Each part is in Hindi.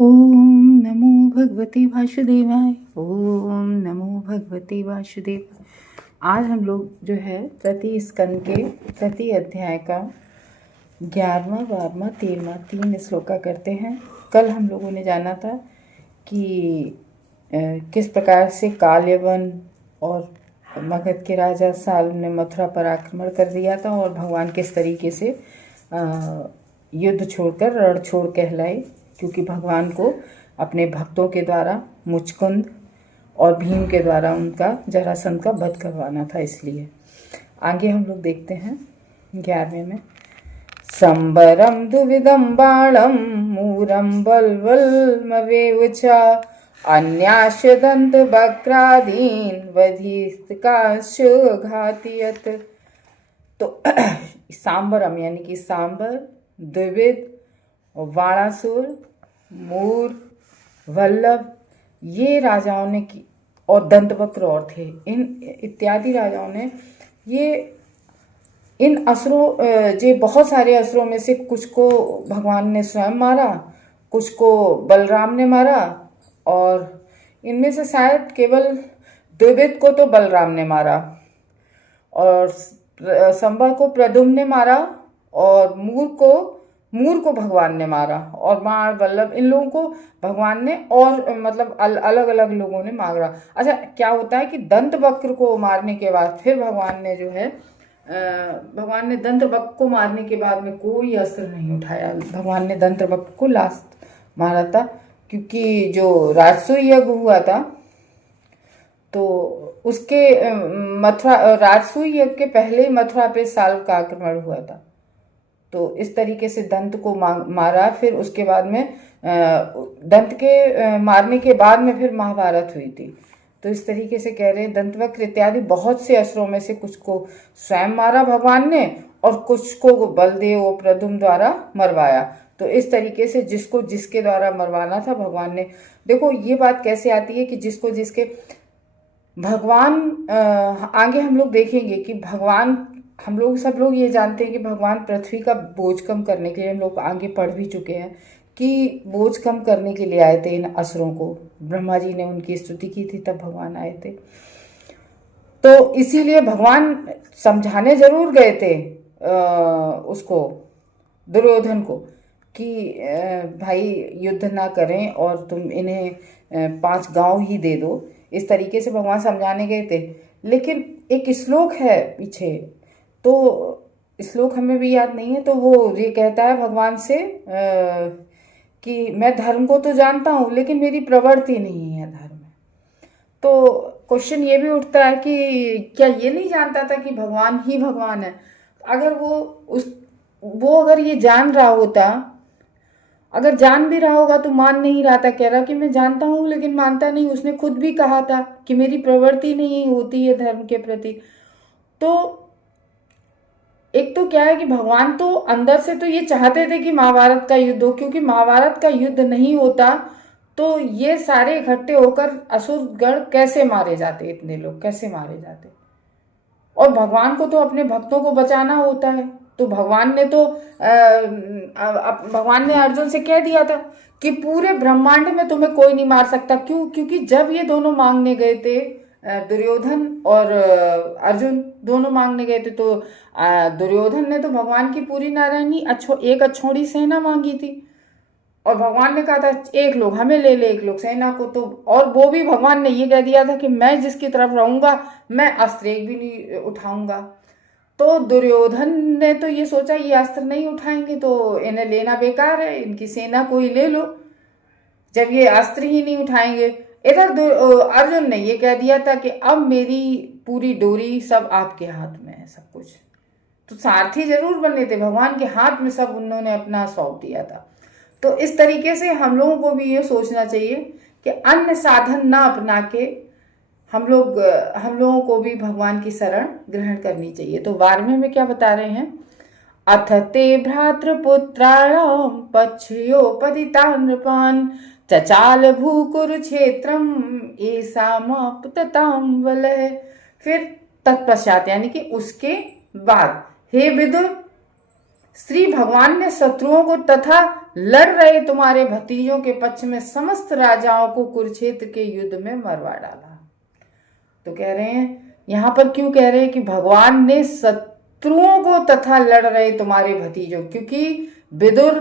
ओम नमो भगवते वासुदेवाय। ओम नमो भगवते वासुदेवाय। आज हम लोग जो है प्रति स्कंद के प्रति अध्याय का 11वां 12वां 13वां 3 श्लोका करते हैं। कल हम लोगों ने जाना था कि किस प्रकार से काल्यवन और मगध के राजा साल ने मथुरा पर आक्रमण कर दिया था और भगवान किस तरीके से युद्ध छोड़कर रण छोड़ कहलाए, क्योंकि भगवान को अपने भक्तों के द्वारा मुचकुंद और भीम के द्वारा उनका जरासंध का वध करवाना था। इसलिए आगे हम लोग देखते हैं 11वें में। संबरम दुविदम बाणम मूरम बलवलमवेव च अन्याश दंत वक्रादीन वधिस्काश घातियत। तो सांबरम यानी कि सांबर, द्विविद, वाणासुर, मूर, वल्लभ, ये राजाओं ने की और दंतवक्र और थे, इन इत्यादि राजाओं ने ये इन असुरों जे बहुत सारे असुरों में से कुछ को भगवान ने स्वयं मारा, कुछ को बलराम ने मारा, और इनमें से शायद केवल द्विविद को तो बलराम ने मारा और संबर को प्रद्युम्न ने मारा और मूर को भगवान ने मारा और बाण वल्लभ इन लोगों को भगवान ने और मतलब अलग अलग लोगों ने मारा। अच्छा, क्या होता है कि दंत वक्र को मारने के बाद फिर भगवान ने जो है भगवान ने दंत वक्र को मारने के बाद में कोई अस्त्र नहीं उठाया। भगवान ने दंत वक्र को लास्ट मारा था, क्योंकि जो राजसूय यज्ञ हुआ था तो उसके मथुरा राजसूय यज्ञ के पहले ही मथुरा पे साल का आक्रमण हुआ था। तो इस तरीके से दंत को मारा, फिर उसके बाद में दंत के मारने के बाद में फिर महाभारत हुई थी। तो इस तरीके से कह रहे हैं दंतवक्र इत्यादि बहुत से असुरों में से कुछ को स्वयं मारा भगवान ने और कुछ को बलदेव और प्रद्युम्न द्वारा मरवाया। तो इस तरीके से जिसको जिसके द्वारा मरवाना था भगवान ने, देखो ये बात कैसे आती है कि जिसको जिसके भगवान आगे हम लोग देखेंगे कि भगवान, हम लोग सब लोग ये जानते हैं कि भगवान पृथ्वी का बोझ कम करने के लिए, हम लोग आगे पढ़ भी चुके हैं कि बोझ कम करने के लिए आए थे इन असुरों को। ब्रह्मा जी ने उनकी स्तुति की थी तब भगवान आए थे। तो इसीलिए भगवान समझाने जरूर गए थे उसको, दुर्योधन को, कि भाई युद्ध ना करें और तुम इन्हें 5 गांव ही दे दो। इस तरीके से भगवान समझाने गए थे। लेकिन एक श्लोक है पीछे, तो श्लोक हमें भी याद नहीं है, तो वो ये कहता है भगवान से कि मैं धर्म को तो जानता हूँ लेकिन मेरी प्रवृत्ति नहीं है धर्म में। तो क्वेश्चन ये भी उठता है कि क्या ये नहीं जानता था कि भगवान ही भगवान है? अगर वो अगर ये जान रहा होता, अगर जान भी रहा होगा तो मान नहीं रहा था, कह रहा कि मैं जानता हूँ लेकिन मानता नहीं। उसने खुद भी कहा था कि मेरी प्रवृत्ति नहीं होती है धर्म के प्रति। तो एक तो क्या है कि भगवान तो अंदर से तो ये चाहते थे कि महाभारत का युद्ध हो, क्योंकि महाभारत का युद्ध नहीं होता तो ये सारे इकट्ठे होकर असुरगण कैसे मारे जाते, इतने लोग कैसे मारे जाते। और भगवान को तो अपने भक्तों को बचाना होता है। तो भगवान ने अर्जुन से कह दिया था कि पूरे ब्रह्मांड में तुम्हें कोई नहीं मार सकता। क्यों? क्योंकि जब ये दोनों मांगने गए थे, दुर्योधन और अर्जुन दोनों मांगने गए थे, तो दुर्योधन ने तो भगवान की पूरी नारायणी एक अछोड़ी सेना मांगी थी और भगवान ने कहा था एक लोग हमें ले ले, एक लोग सेना को। तो और वो भी भगवान ने ये कह दिया था कि मैं जिसकी तरफ रहूंगा मैं अस्त्र एक भी नहीं उठाऊंगा। तो दुर्योधन ने तो ये सोचा ये अस्त्र नहीं उठाएंगे तो इन्हें लेना बेकार है, इनकी सेना को ही ले लो जब ये अस्त्र ही नहीं उठाएंगे। इधर अर्जुन ने ये कह दिया था कि अब मेरी पूरी डोरी सब आपके हाथ में है, सब कुछ। तो सारथी जरूर बने थे, भगवान के हाथ में सब उन्होंने अपना सौंप दिया था। तो इस तरीके से हम लोगों को भी ये सोचना चाहिए कि अन्य साधन ना अपना के हम लोगों को भी भगवान की शरण ग्रहण करनी चाहिए। तो 12वें में क्या बता रहे हैं? अथ ते भ्रातृपुत्राणाम पक्षयोपदितान् नृपान् चचाल भूकुरुक्षेत्रम ऐसामापततां वलः। फिर तत्पश्चात यानी कि उसके बाद, हे विदुर, श्री भगवान ने शत्रुओं को तथा लड़ रहे तुम्हारे भतीजों के पक्ष में समस्त राजाओं को कुरुक्षेत्र के युद्ध में मरवा डाला। तो कह रहे हैं, यहाँ पर क्यों कह रहे हैं कि भगवान ने शत्रुओं को तथा लड़ रहे तुम्हारे भतीजों, क्योंकि विदुर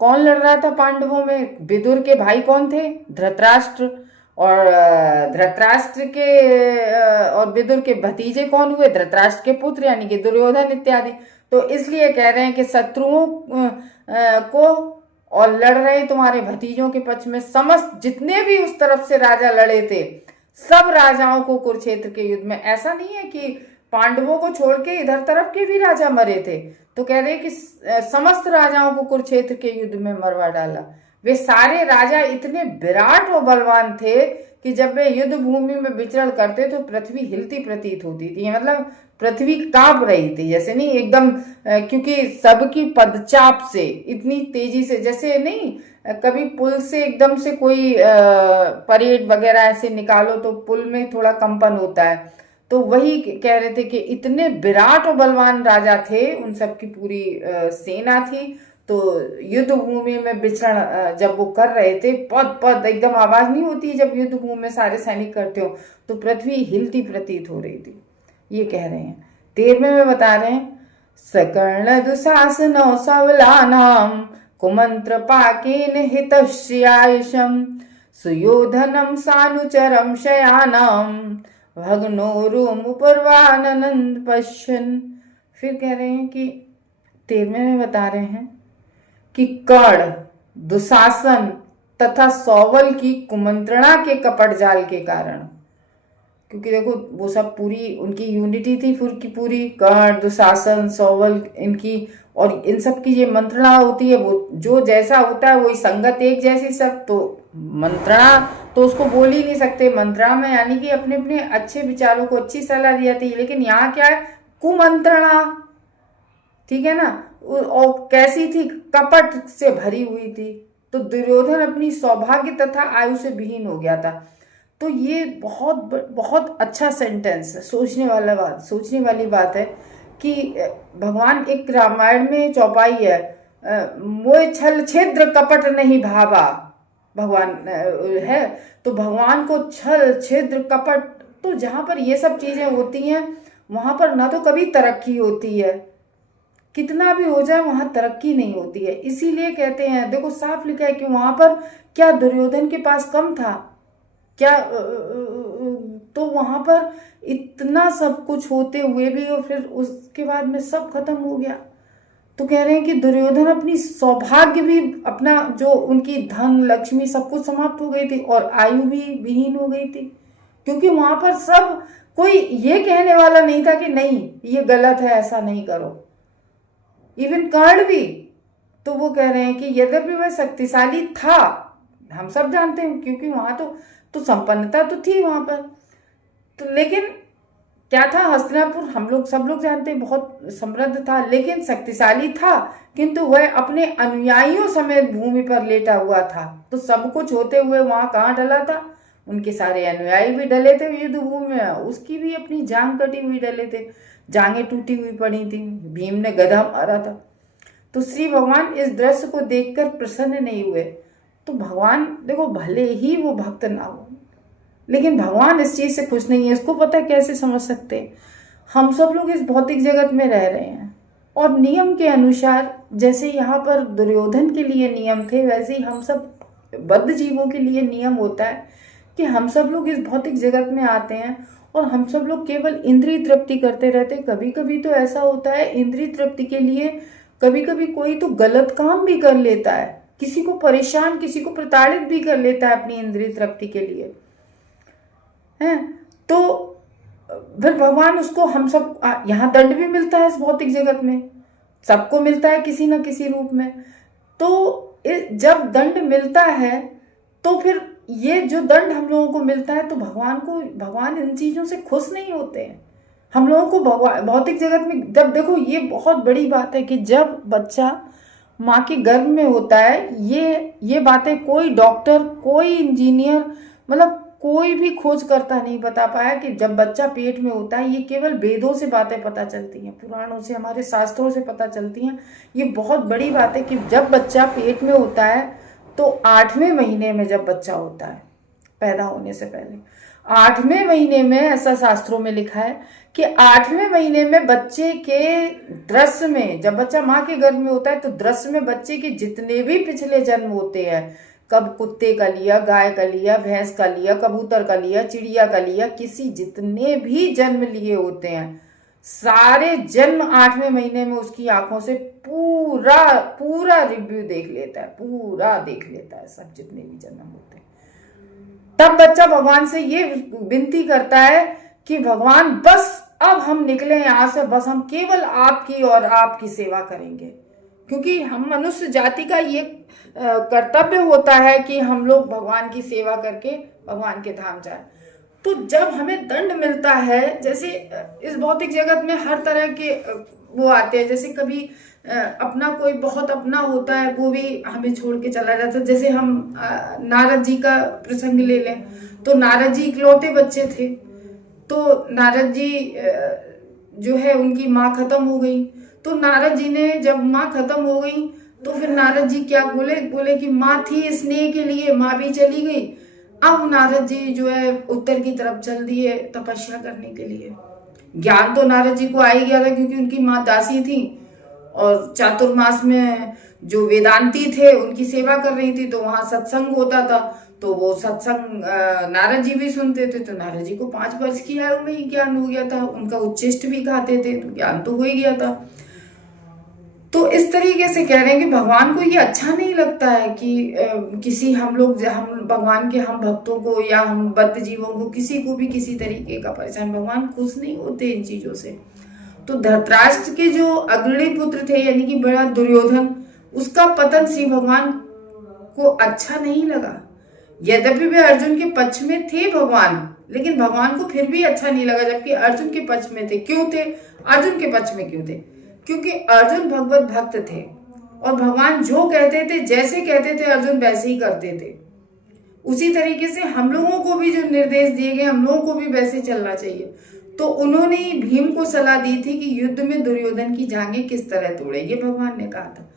कौन लड़ रहा था पांडवों में? विदुर के भाई कौन थे? धृतराष्ट्र। और धृतराष्ट्र के और विदुर के भतीजे कौन हुए? धृतराष्ट्र के पुत्र यानी कि दुर्योधन इत्यादि। तो इसलिए कह रहे हैं कि शत्रुओं को और लड़ रहे तुम्हारे भतीजों के पक्ष में समस्त जितने भी उस तरफ से राजा लड़े थे, सब राजाओं को कुरुक्षेत्र के युद्ध में, ऐसा नहीं है कि पांडवों को छोड़ के इधर तरफ के भी राजा मरे थे, तो कह रहे हैं कि समस्त राजाओं को कुरुक्षेत्र के युद्ध में मरवा डाला। वे सारे राजा इतने विराट और बलवान थे कि जब वे युद्ध भूमि में विचरण करते तो पृथ्वी हिलती प्रतीत होती थी, मतलब पृथ्वी कांप रही थी, जैसे नहीं एकदम, क्योंकि सबकी पदचाप से इतनी तेजी से, जैसे नहीं कभी पुल से एकदम से कोई परेड वगैरह ऐसे निकालो तो पुल में थोड़ा कंपन होता है, तो वही कह रहे थे कि इतने विराट और बलवान राजा थे, उन सब की पूरी सेना थी। तो युद्ध भूमि में विचरण जब वो कर रहे थे, पद पद एकदम आवाज नहीं होती जब युद्ध भूमि में सारे सैनिक करते हो, तो पृथ्वी हिलती प्रतीत हो रही थी, ये कह रहे हैं। 13वें में बता रहे हैं, सकर्ण दुशासनो सबलानाम कुमंत्र पाकेन हितश्रियायुषम सुयोधनम सानुचरम शयानम भग्नो रोम पर्वानंद पश्यन। फिर कह रहे हैं कि 13वें में बता रहे हैं कि कर्ण, दुशासन तथा सौवल की कुमंत्रणा के कपट जाल के कारण, क्योंकि देखो वो सब पूरी उनकी यूनिटी थी पूरी कर्ण, दुशासन, सौवल, इनकी और इन सब की ये मंत्रणा होती है, वो जो जैसा होता है वही संगत एक जैसी सब, तो मंत्रणा तो उसको बोल ही नहीं सकते, मंत्रणा में यानी कि अपने अपने अच्छे विचारों को अच्छी सलाह दी जाती है, लेकिन यहाँ क्या है? कुमंत्रणा, ठीक है ना, और कैसी थी? कपट से भरी हुई थी। तो दुर्योधन अपनी सौभाग्य तथा आयु से विहीन हो गया था। तो ये बहुत बहुत अच्छा सेंटेंस है, सोचने वाली बात है कि भगवान, एक रामायण में चौपाई है, मोह छल छिद्र कपट नहीं भावा, भगवान है, तो भगवान को छल छिद्र कपट, तो जहां पर ये सब चीजें होती हैं वहां पर ना तो कभी तरक्की होती है, कितना भी हो जाए वहां तरक्की नहीं होती है। इसीलिए कहते हैं, देखो साफ लिखा है कि वहां पर क्या दुर्योधन के पास कम था क्या? तो वहां पर इतना सब कुछ होते हुए भी और फिर उसके बाद में सब खत्म हो गया। तो कह रहे हैं कि दुर्योधन अपनी सौभाग्य भी, अपना जो उनकी धन लक्ष्मी सब कुछ समाप्त हो गई थी और आयु भी विहीन हो गई थी, क्योंकि वहां पर सब कोई ये कहने वाला नहीं था कि नहीं ये गलत है, ऐसा नहीं करो। इवन कर्ण भी, तो वो कह रहे हैं कि यद्यपि वह शक्तिशाली था, हम सब जानते हैं क्योंकि वहां तो संपन्नता तो थी वहां पर, तो लेकिन क्या था? हस्तिनापुर हम लोग सब लोग जानते हैं बहुत समृद्ध था, लेकिन शक्तिशाली था, किंतु वह अपने अनुयायियों समेत भूमि पर लेटा हुआ था। तो सब कुछ होते हुए वहां कहाँ डला था? उनके सारे अनुयायी भी डले थे युद्ध भूमि में, उसकी भी अपनी जांग कटी हुई डले थे, जांघें टूटी हुई पड़ी थी, भीम ने गधा मारा था। तो श्री भगवान इस दृश्य को देखकर प्रसन्न नहीं हुए। तो भगवान देखो, भले ही वो भक्त ना हो, लेकिन भगवान इस चीज से खुश नहीं है। इसको पता कैसे समझ सकते? हम सब लोग इस भौतिक जगत में रह रहे हैं और नियम के अनुसार, जैसे यहाँ पर दुर्योधन के लिए नियम थे, वैसे ही हम सब बद्ध जीवों के लिए नियम होता है कि हम सब लोग इस भौतिक जगत में आते हैं और हम सब लोग केवल इंद्रिय तृप्ति करते रहते। कभी कभी तो ऐसा होता है, इंद्रिय तृप्ति के लिए कभी कभी कोई तो गलत काम भी कर लेता है, किसी को परेशान, किसी को प्रताड़ित भी कर लेता है अपनी इंद्रिय तृप्ति के लिए, है। तो फिर भगवान उसको, हम सब यहाँ दंड भी मिलता है इस भौतिक जगत में, सबको मिलता है किसी न किसी रूप में। तो जब दंड मिलता है तो फिर ये जो दंड हम लोगों को मिलता है, तो भगवान इन चीजों से खुश नहीं होते हैं। हम लोगों को भौतिक जगत में, जब देखो ये बहुत बड़ी बात है कि जब बच्चा माँ के गर्भ में होता है, ये बातें कोई डॉक्टर, कोई इंजीनियर, मतलब कोई भी खोजकर्ता नहीं बता पाया कि जब बच्चा पेट में होता है, ये केवल वेदों से बातें पता चलती हैं, पुराणों से, हमारे शास्त्रों से पता चलती हैं। ये बहुत बड़ी बात है कि जब बच्चा पेट में होता है तो 8वें महीने में, जब बच्चा होता है पैदा होने से पहले 8वें महीने में, ऐसा शास्त्रों में लिखा है कि 8वें महीने में बच्चे के दृश्य में, जब बच्चा माँ के गर्भ में होता है तो दृश्य में बच्चे के जितने भी पिछले जन्म होते हैं, कब कुत्ते का लिया, गाय का लिया, भैंस का लिया, कबूतर का लिया, चिड़िया का लिया, किसी जितने भी जन्म लिए होते हैं, सारे जन्म 8वें महीने में उसकी आंखों से पूरा पूरा रिव्यू देख लेता है, पूरा देख लेता है, सब जितने भी जन्म होते हैं। तब बच्चा भगवान से ये विनती करता है कि भगवान बस अब हम निकले यहाँ से, बस हम केवल आपकी और आपकी सेवा करेंगे, क्योंकि हम मनुष्य जाति का ये कर्तव्य होता है कि हम लोग भगवान की सेवा करके भगवान के धाम जाए। तो जब हमें दंड मिलता है, जैसे इस भौतिक जगत में हर तरह के वो आते हैं, जैसे कभी अपना कोई बहुत अपना होता है वो भी हमें छोड़ के चला जाता है। जैसे हम नारद जी का प्रसंग ले लें तो नारद जी इकलौते बच्चे थे, तो नारद जी जो है उनकी माँ खत्म हो गई, तो नारद जी ने जब माँ खत्म हो गई तो फिर नारद जी क्या बोले कि माँ थी स्नेह के लिए, माँ भी चली गई, अब नारद जी जो है उत्तर की तरफ चल दिए तपस्या करने के लिए। ज्ञान तो नारद जी को आ ही गया था क्योंकि उनकी माँ दासी थी और चातुर्मास में जो वेदांती थे उनकी सेवा कर रही थी, तो वहां सत्संग होता था, तो वो सत्संग नारद जी भी सुनते थे। तो नारद जी को 5 वर्ष की आयु में ही ज्ञान हो गया था, उनका उच्चिष्ट भी खाते थे, तो ज्ञान तो हो ही गया था। तो इस तरीके से कह रहे हैं कि भगवान को ये अच्छा नहीं लगता है कि किसी हम भगवान के हम भक्तों को या हम बद्ध जीवों को, किसी को भी किसी तरीके का परेशान, भगवान खुश नहीं होते इन चीजों से। तो धृतराष्ट्र के जो अग्रणी पुत्र थे यानी कि बड़ा दुर्योधन, उसका पतन श्री भगवान को अच्छा नहीं लगा। यद्यपि वे अर्जुन के पक्ष में थे भगवान, लेकिन भगवान को फिर भी अच्छा नहीं लगा, जबकि अर्जुन के पक्ष में थे। क्यों थे अर्जुन के पक्ष में? क्यों थे? क्योंकि अर्जुन भगवत भक्त थे और भगवान जो कहते थे, जैसे कहते थे, अर्जुन वैसे ही करते थे। उसी तरीके से हम लोगों को भी जो निर्देश दिए गए, हम लोगों को भी वैसे चलना चाहिए। तो उन्होंने भीम को सलाह दी थी कि युद्ध में दुर्योधन की जांघें किस तरह तोड़े, ये भगवान ने कहा था।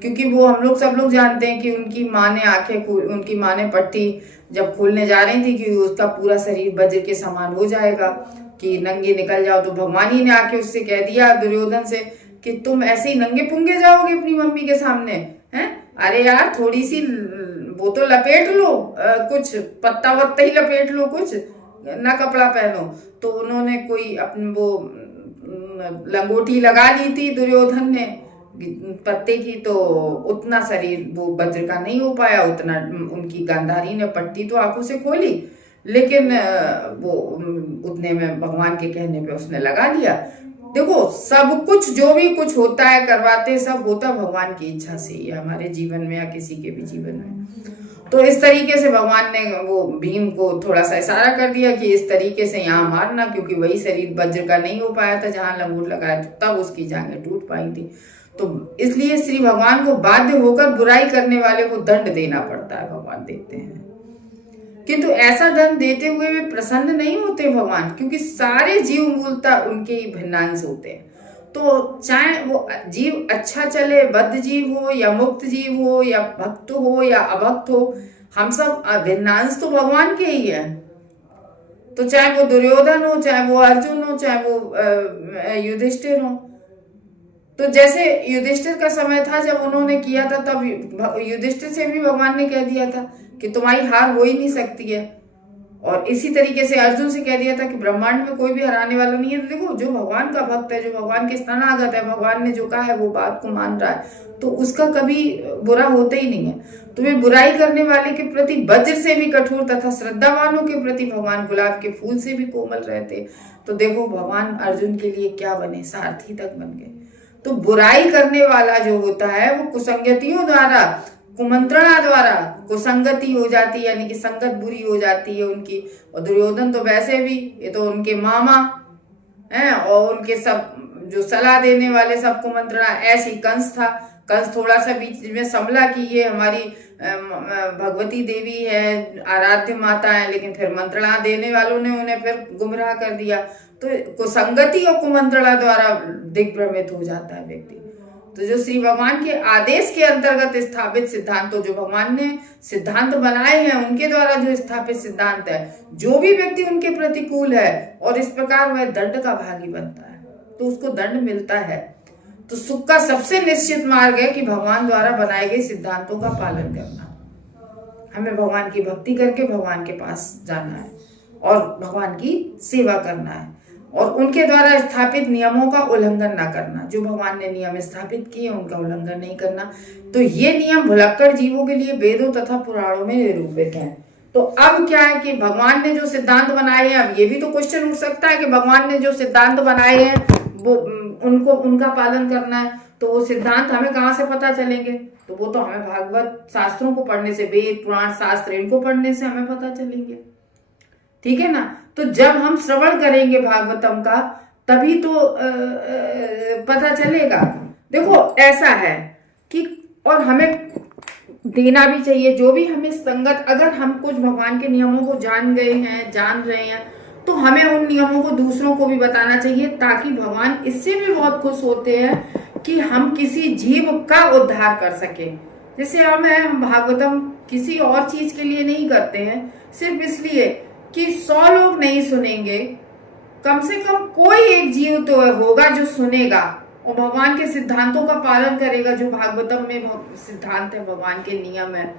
क्योंकि वो हम सब लोग जानते हैं कि उनकी माँ ने उनकी माँ ने पट्टी जब खोलने जा रही थी कि उसका पूरा शरीर वज्र के समान हो जाएगा, कि नंगे निकल जाओ, तो भगवान ही ने आके उससे कह दिया दुर्योधन से कि तुम ऐसे ही नंगे पुंगे जाओगे अपनी मम्मी के सामने हैं? अरे यार थोड़ी सी वो तो लपेट लो, कुछ पत्ता वत्ता ही लपेट लो, कुछ ना कपड़ा पहनो। तो उन्होंने कोई अपनी वो लंगोटी लगा ली थी दुर्योधन ने पत्ते की, तो उतना शरीर वो वज्र का नहीं हो पाया, उतना उनकी गांधारी ने पट्टी तो आंखों से खोली, लेकिन वो उतने में भगवान के कहने पे उसने लगा लिया। देखो सब कुछ जो भी कुछ होता है करवाते सब होता भगवान की इच्छा से ही है, हमारे जीवन में या किसी के भी जीवन में। तो इस तरीके से भगवान ने वो भीम को थोड़ा सा इशारा कर दिया कि इस तरीके से यहाँ मारना, क्योंकि वही शरीर वज्र का नहीं हो पाया था जहां लंगूट लगाया था, तब उसकी जांघें टूट पाई थी। तो इसलिए श्री भगवान को बाध्य होकर बुराई करने वाले को दंड देना पड़ता है, भगवान देते हैं। किंतु ऐसा दंड देते हुए वे प्रसन्न नहीं होते भगवान, क्योंकि सारे जीव मूलता उनके ही भिन्नांश होते हैं। तो चाहे वो जीव अच्छा चले, बद्ध जीव हो या मुक्त जीव हो या भक्त हो या अभक्त हो, हम सब भिन्नांश तो भगवान के ही है। तो चाहे वो दुर्योधन हो, चाहे वो अर्जुन हो, चाहे वो युधिष्ठिर हो। तो जैसे युधिष्ठिर का समय था जब उन्होंने किया था, तब युधिष्ठिर से भी भगवान ने कह दिया था कि तुम्हारी हार हो ही नहीं सकती है, और इसी तरीके से अर्जुन से कह दिया था कि ब्रह्मांड में कोई भी हराने वाला नहीं है। तो देखो जो भगवान का भक्त है, जो भगवान के शरणागत है, भगवान ने जो कहा है वो बात को मान रहा है, तो उसका कभी बुरा होता ही नहीं है। तो वे बुराई करने वाले के प्रति वज्र से भी कठोर तथा श्रद्धावानों के प्रति भगवान गुलाब के फूल से भी कोमल रहते। तो देखो भगवान अर्जुन के लिए क्या बने, सारथी तक बन गए। तो बुराई करने वाला जो होता है वो कुसंगतियों द्वारा, कुमंत्रणा द्वारा कुसंगति हो जाती है, यानी कि संगत बुरी हो जाती है उनकी। और दुर्योधन तो वैसे भी, ये तो उनके मामा हैं और उनके सब जो सलाह देने वाले सब कुमंत्रणा। ऐसी कंस था, कंस थोड़ा सा बीच में संभला कि ये हमारी भगवती देवी है, आराध्य माता है, लेकिन फिर मंत्रणा देने वालों ने उन्हें फिर गुमराह कर दिया। तो कुसंगति और कुमंत्रणा द्वारा दिग्भ्रमित हो जाता है व्यक्ति। तो जो श्री भगवान के आदेश के अंतर्गत स्थापित सिद्धांत, जो भगवान ने सिद्धांत बनाए हैं उनके द्वारा जो स्थापित सिद्धांत है, जो भी व्यक्ति उनके प्रतिकूल है और इस प्रकार वह दंड का भागी बनता है तो उसको दंड मिलता है। तो सुख का सबसे निश्चित मार्ग है कि भगवान द्वारा बनाए गए सिद्धांतों का पालन करना। हमें भगवान की भक्ति करके भगवान के पास जाना है और भगवान की सेवा करना है और उनके द्वारा स्थापित नियमों का उल्लंघन ना करना। जो भगवान ने नियम स्थापित किए उनका उल्लंघन नहीं करना। तो ये नियम भुलक्कड़ जीवों के लिए वेदों तथा पुराणों में निरूपित हैं। तो अब क्या है कि भगवान ने जो सिद्धांत बनाए हैं, अब ये भी तो क्वेश्चन उठ सकता है कि भगवान ने जो सिद्धांत बनाए हैं वो उनको उनका पालन करना है, तो वो सिद्धांत हमें कहाँ से पता चलेंगे? तो वो तो हमें भागवत शास्त्रों को पढ़ने से, वेद पुराण शास्त्र इनको पढ़ने से हमें पता चलेंगे। ठीक है ना? तो जब हम श्रवण करेंगे भागवतम का तभी तो पता चलेगा। देखो ऐसा है कि और हमें देना भी चाहिए जो भी हमें संगत, अगर हम कुछ भगवान के नियमों को जान गए हैं, जान रहे हैं, तो हमें उन नियमों को दूसरों को भी बताना चाहिए, ताकि भगवान इससे भी बहुत खुश होते हैं कि हम किसी जीव का उद्धार कर सके। जैसे हम भागवतम किसी और चीज के लिए नहीं करते हैं, सिर्फ इसलिए कि 100 लोग नहीं सुनेंगे, कम से कम कोई एक जीव तो होगा जो सुनेगा और भगवान के सिद्धांतों का पालन करेगा। जो भागवतम में सिद्धांत है, भगवान के नियम है।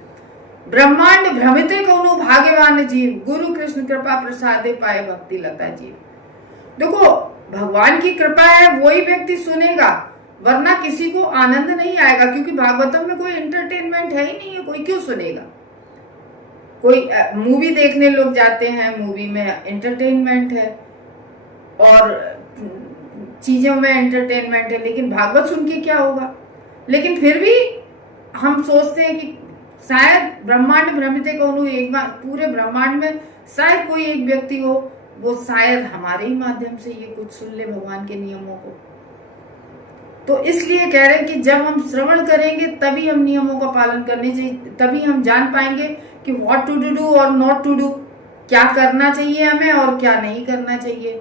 ब्रह्मांड भ्रमिते कौनो भाग्यवान जीव, गुरु कृष्ण कृपा प्रसादे पाए भक्ति लता जीव। देखो भगवान की कृपा है वही व्यक्ति सुनेगा, वरना किसी को आनंद नहीं आएगा, क्योंकि भागवतम में कोई एंटरटेनमेंट है ही नहीं है। कोई क्यों सुनेगा? कोई मूवी देखने लोग जाते हैं, मूवी में एंटरटेनमेंट है और चीजों में एंटरटेनमेंट है, लेकिन भागवत सुन के क्या होगा? लेकिन फिर भी हम सोचते हैं कि शायद ब्रह्मांड भ्रमित कौनो, एक बार पूरे ब्रह्मांड में शायद कोई एक व्यक्ति हो, वो शायद हमारे ही माध्यम से ये कुछ सुन ले भगवान के नियमों को। तो इसलिए कह रहे हैं कि जब हम श्रवण करेंगे तभी हम नियमों का पालन करने चाहिए, तभी हम जान पाएंगे कि व्हाट टू डू और नॉट टू डू, क्या करना चाहिए हमें और क्या नहीं करना चाहिए।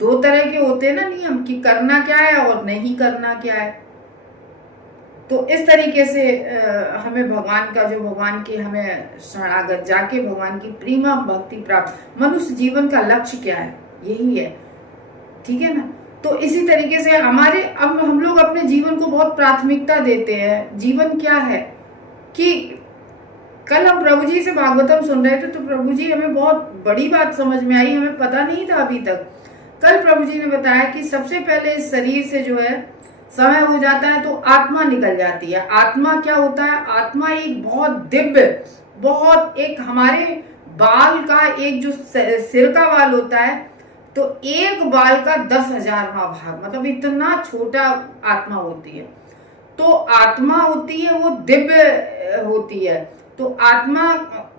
2 तरह के होते हैं ना नियम, कि करना क्या है और नहीं करना क्या है। तो इस तरीके से हमें भगवान का, जो भगवान के हमें शरणागत जाके भगवान की प्रेमा भक्ति प्राप्त, मनुष्य जीवन का लक्ष्य क्या है, यही है। ठीक है ना? तो इसी तरीके से हमारे, अब हम लोग अपने जीवन को बहुत प्राथमिकता देते हैं। जीवन क्या है कि कल हम प्रभु जी से भागवतम सुन रहे थे, तो प्रभु जी हमें बहुत बड़ी बात समझ में आई, हमें पता नहीं था अभी तक। कल प्रभु जी ने बताया कि सबसे पहले इस शरीर से जो है समय हो जाता है तो आत्मा निकल जाती है। आत्मा क्या होता है? आत्मा एक बहुत दिव्य, बहुत एक हमारे बाल का एक जो सिर का बाल होता है, तो एक बाल का 10,000वां भाग, मतलब इतना छोटा आत्मा होती है। तो आत्मा होती है वो दिव्य होती है। तो आत्मा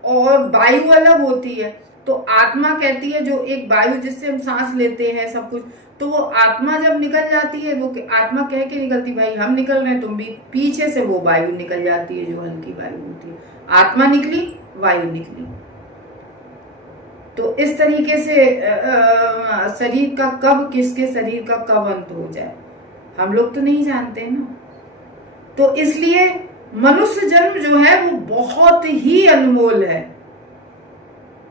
और वायु अलग होती है। तो आत्मा कहती है जो एक वायु जिससे हम सांस लेते हैं सब कुछ, तो वो आत्मा जब निकल जाती है, वो आत्मा कह के निकलती, भाई हम निकल रहे हैं तुम भी, पीछे से वो वायु निकल जाती है जो हल्की वायु होती है। आत्मा निकली, वायु निकली। तो इस तरीके से शरीर का कब, किसके शरीर का कब अंत हो जाए हम लोग तो नहीं जानते ना। तो इसलिए मनुष्य जन्म जो है वो बहुत ही अनमोल है।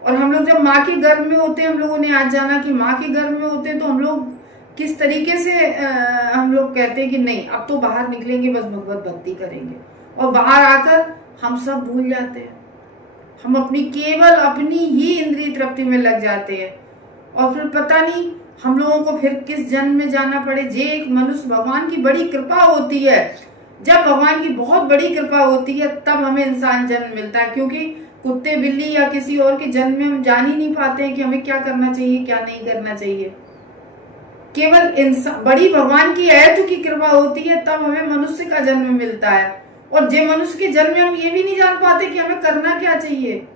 और हम लोग जब माँ के गर्भ में होते हैं, हम लोगों ने आज जाना कि माँ के गर्भ में होते हैं, तो हम लोग किस तरीके से हम लोग कहते हैं कि नहीं अब तो बाहर निकलेंगे, बस भगवत भक्ति करेंगे, और बाहर आकर हम सब भूल जाते हैं। हम अपनी केवल अपनी ही इंद्रिय तृप्ति में लग जाते हैं, और फिर पता नहीं हम लोगों को फिर किस जन्म में जाना पड़े। जे एक मनुष्य, भगवान की बड़ी कृपा होती है, जब भगवान की बहुत बड़ी कृपा होती है तब हमें इंसान जन्म मिलता है, क्योंकि कुत्ते बिल्ली या किसी और के जन्म में हम जान ही नहीं पाते हैं कि हमें क्या करना चाहिए क्या नहीं करना चाहिए। केवल इंसान, बड़ी भगवान की ऐत की कृपा होती है तब हमें मनुष्य का जन्म मिलता है, और जे मनुष्य के जन्म में हम ये भी नहीं जान पाते कि हमें करना क्या चाहिए।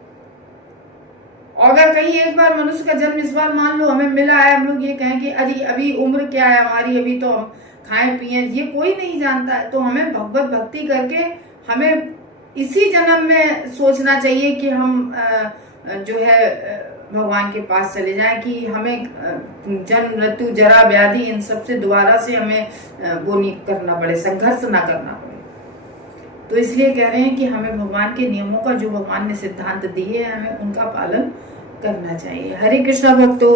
और अगर कहीं एक बार मनुष्य का जन्म इस बार मान लो हमें मिला है, हम लोग ये कहें कि अरे अभी उम्र क्या है हमारी, अभी तो हम खाएं पिए, ये कोई नहीं जानता है। तो हमें भगवत भक्ति करके हमें इसी जन्म में सोचना चाहिए कि हम जो है भगवान के पास चले जाएं, कि हमें जन्म मृत्यु जरा व्याधि इन सब से दोबारा से हमें वो नहीं करना पड़े, संघर्ष ना करना पड़े। तो इसलिए कह रहे हैं कि हमें भगवान के नियमों का, जो भगवान ने सिद्धांत दिए हैं, हमें उनका पालन करना चाहिए। हरे कृष्णा भक्तों।